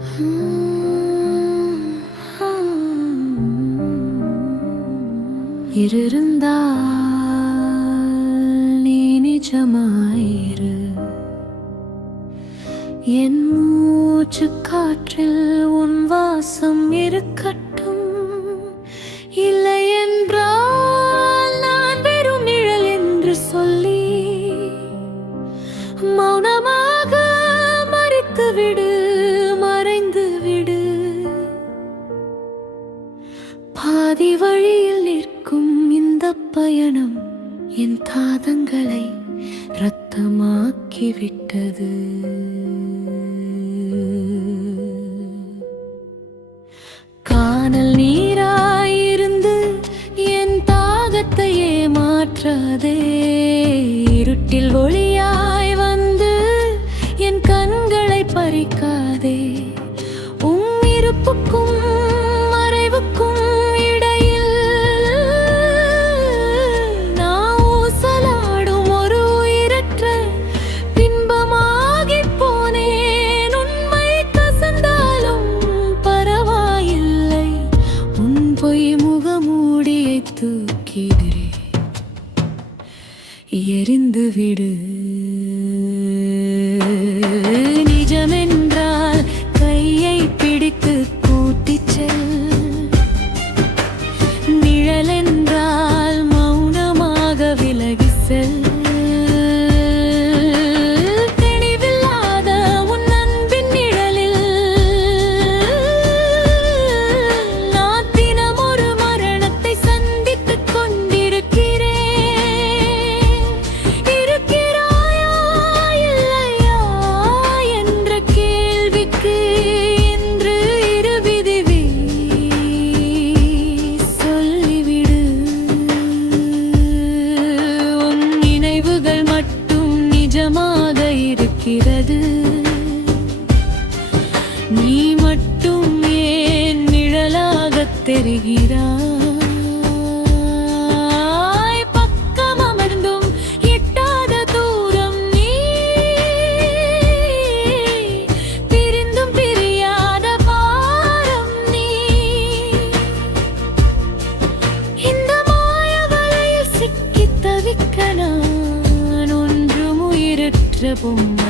Hmm. இருந்தால் நீ நிஜமாயிரு. என் தாதங்களை ரத்தமாக்கிவிட்டது காணல் நீராயிருந்து என் தாகத்தையே மாற்றாதே இருட்டில் ஒளியாய் வந்து என் கண்களை பறிக்க தூக்கிடுறே. எரிந்து விடு. தெரிகிறாய். பக்கம் அமர்ந்தும் எட்டாத தூரம் நீ. பிரிந்தும் பிரியாத பாரம் நீ. இந்த மாய வலையில் சிக்கி பொம்மை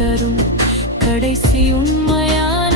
தரும். கடைசி உண்மையான